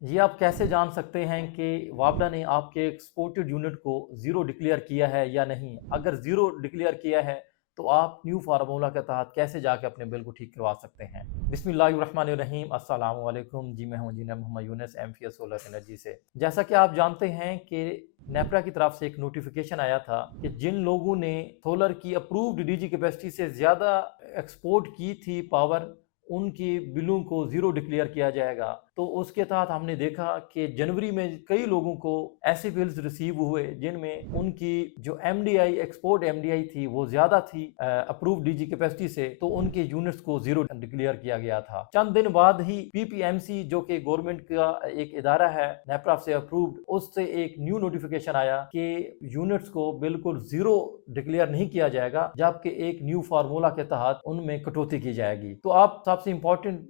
ये आप कैसे जान सकते हैं कि वापडा ने आपके एक्सपोर्टेड यूनिट को ज़ीरो डिक्लेयर किया है या नहीं? अगर ज़ीरो डिक्लेयर किया है तो आप न्यू फार्मूला के तहत कैसे जाके अपने बिल को ठीक करवा सकते हैं? बिस्मिल्लाहिर्रहमानिर्रहीम, अस्सलामु अलैकुम। जी मैं हूं engineer Mohammad Yunus, MFS solar energy से। जैसा कि आप जानते हैं कि नेपरा की तरफ से एक नोटिफिकेशन आया था कि जिन लोगों ने सोलर की अप्रूव्ड डीजी कैपेसिटी से ज़्यादा एक्सपोर्ट की थी पावर, उनकी बिलों को ज़ीरो डिक्लेयर किया जाएगा। तो उसके तहत हमने देखा कि जनवरी में कई लोगों को ऐसे बिल्स रिसीव हुए जिनमें उनकी जो एमडीआई एक्सपोर्ट एमडीआई थी वो ज़्यादा थी अप्रूव्ड डीजी कैपेसिटी से, तो उनके यूनिट्स को ज़ीरो डिक्लेयर किया गया था। चंद दिन बाद ही पीपीएमसी जो कि गवर्नमेंट का एक इदारा है, नेपरा से अप्रूव्ड, उससे एक न्यू नोटिफिकेशन आया कि यूनिट्स को बिल्कुल ज़ीरो डिक्लेयर नहीं किया जाएगा, जबकि एक न्यू फार्मूला के तहत उनमें कटौती की जाएगी। तो आप सबसे इम्पोर्टेंट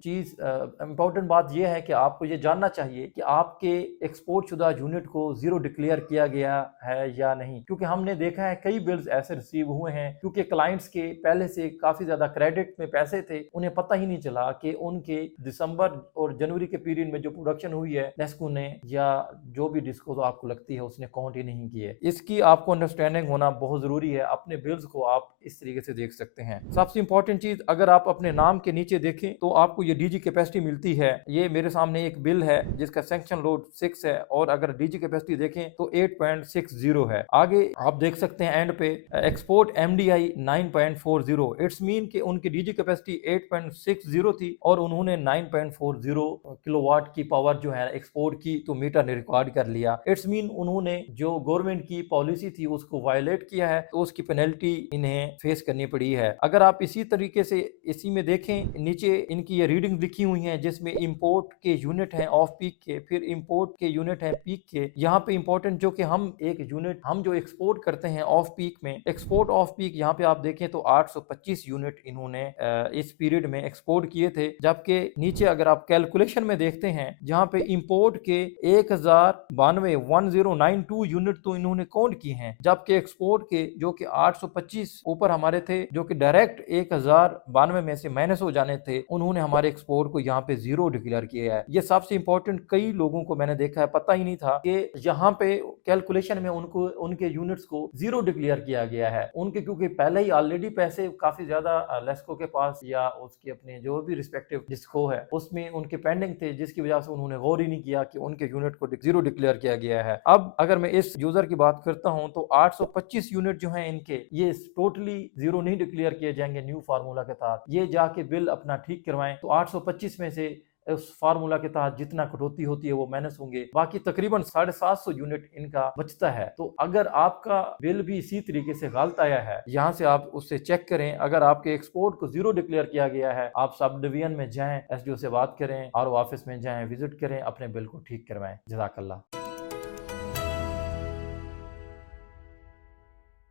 बात यह है कि आपको ये जानना चाहिए कि आपके एक्सपोर्ट शुदा यूनिट को ज़ीरो डिक्लेयर किया गया है या नहीं, क्योंकि हमने देखा है कई बिल्स ऐसे रिसीव हुए हैं क्योंकि क्लाइंट्स के पहले से काफ़ी ज़्यादा क्रेडिट में पैसे थे, उन्हें पता ही नहीं चला कि उनके दिसंबर और जनवरी के पीरियड में जो प्रोडक्शन हुई है नेस्को ने या जो भी डिस्को तो आपको लगती है उसने काउंट ही नहीं किए। इसकी आपको अंडरस्टैंडिंग होना बहुत ज़रूरी है। अपने बिल्स को आप इस तरीके से देख सकते हैं। सबसे इंपॉर्टेंट चीज़, अगर आप अपने नाम के नीचे देखें तो आपको ये डीजी कैपेसिटी मिलती है। ये मेरे सामने एक बिल है जिसका सैंक्शन लोड 6 है और अगर डीजी कैपेसिटी देखें तो 8.60 है। आगे आप देख सकते हैं एंड पे एक्सपोर्ट एमडीआई 9.40। इट्स मीन कि उनकी डीजी कैपेसिटी 8.60 थी और उन्होंने 9.40 किलोवाट की पावर जो है एक्सपोर्ट की, तो मीटर ने रिकॉर्ड कर लिया। इट्स मीन उन्होंने जो गवर्नमेंट की पॉलिसी थी उसको वायलेट किया है, तो उसकी पेनल्टी इन्हें फेस करनी पड़ी है। अगर आप इसी तरीके से इसी में देखें, नीचे इनकी ये रीडिंग लिखी हुई है जिसमें इंपोर्ट के यूनिट हैं ऑफ पीक के, फिर इंपोर्ट के यूनिट हैं पीक के। यहाँ पे इंपॉर्टेंट जो कि हम एक यूनिट हम जो एक्सपोर्ट करते हैं ऑफ पीक में, एक्सपोर्ट ऑफ पीक यहाँ पे आप देखें तो 825 यूनिट इन्होंने इस पीरियड में एक्सपोर्ट किए थे। जबकि नीचे अगर आप कैलकुलेशन में देखते हैं जहाँ पे इंपोर्ट के 1092 यूनिट तो इन्होंने काउंट किए हैं, जबकि एक्सपोर्ट के जो कि 825 ऊपर हमारे थे, जो कि डायरेक्ट 1092 में से माइनस हो जाने थे, उन्होंने हमारे एक्सपोर्ट को यहाँ पे ज़ीरो डिक्लेयर किया है। ये सबसे इंपॉर्टेंट, कई लोगों को मैंने देखा है पता ही नहीं था कि यहाँ पे कैलकुलेशन में उनको उनके यूनिट्स को ज़ीरो डिक्लेयर किया गया है। उनके क्योंकि पहले ही ऑलरेडी पैसे काफ़ी ज़्यादा लेस्को के पास या उसके अपने जो भी रिस्पेक्टिव डिस्को है उसमें उनके पेंडिंग थे, जिसकी वजह से उन्होंने गौर ही नहीं किया कि उनके यूनिट को ज़ीरो डिक्लेयर किया गया है। अब अगर मैं इस यूज़र की बात करता हूँ तो 825 यूनिट जो हैं इनके, ये टोटली ज़ीरो नहीं डिक्लेयर किए जाएंगे न्यू फार्मूला के तहत। ये जाके बिल अपना ठीक करवाएं तो 825 में से उस फार्मूला के तहत जितना कटौती होती है वो माइनस होंगे, बाकी तकरीबन 750 यूनिट इनका बचता है। तो अगर आपका बिल भी इसी तरीके से गलत आया है, यहाँ से आप उससे चेक करें। अगर आपके एक्सपोर्ट को ज़ीरो डिक्लेयर किया गया है, आप सब डिवीजन में जाएं, एसडीओ से बात करें और ऑफिस में जाएं, विजिट करें, अपने बिल को ठीक करवाएं। जज़ाकल्लाह।